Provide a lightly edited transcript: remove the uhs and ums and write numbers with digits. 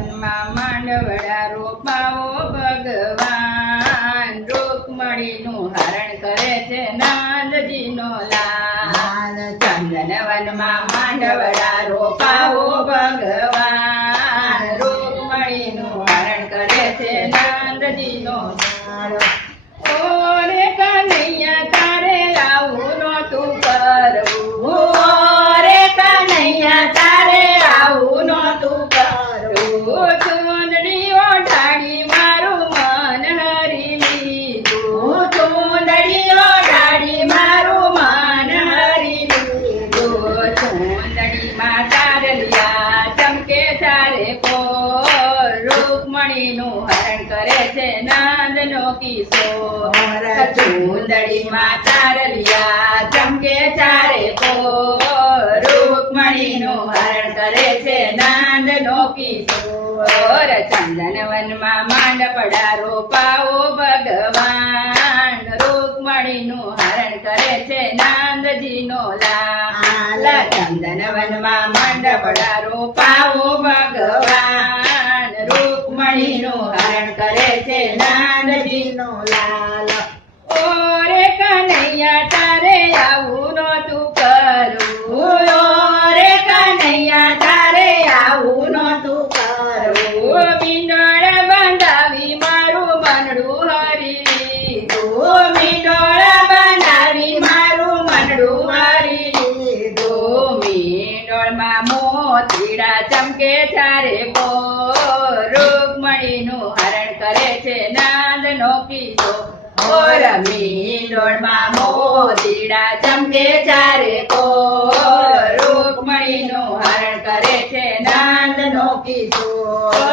વનમાં માંડવડા રોપાવો ભગવાન રૂકમણીનું હરણ કરે છે નાંદજીનો લાલ ચંદન વનમાં માંડવડા રોપાવો ભગવાન રૂકમણીનું હરણ કરે છે નાંદજીનો લાલ ઓરે કનૈયા તારે આવું નહોતું કરવું ઓરે કનૈયા તારે આવું નહોતું કરવું ચૂંદડી ઓઢાડી મારું મન હરી લીધું ચૂંદડી ઓઢાડી મારું મન હરી લીધું ચૂંદડીમાં તારલિયા ચમકે ચારે કોર રૂકમણીનું હરણ કરે છે નાંદનો કિશોર ચૂંદડીમાં તારલિયા ચમકે ચારે કોર રૂકમણીનું હરણ કરે છે નાંદનો કિશોર ચંદનવનમાં માંડપડા રોપાવો ભગવાન રૂકમણીનું હરણ કરે છે નાંદજીનો લાલ ચંદનવનમાં માંડપડા રોપાવો ભગવાન રૂકમણીનું હરણ કરે છે નાંદજીનો લાલ ઓરે કનૈયા તારે આવું નહોતું કરવું ઓરે કનૈયા તારે આવું નહોતું કરવું મીંડોળ બંધાવી મારું મનડું હરી લીધું મીંડોળ બંધાવી મારું મનડું હરી લીધું મીંડોળમાં મોતીડા ચમકે ચારે કોર રૂકમણીનું હરણ કરે છે નાંદનો કિશોર મીંડોળમાં મોતીડા ચમકે ચારે કોર રૂકમણીનું હરણ કરે છે નાંદનો કિશોર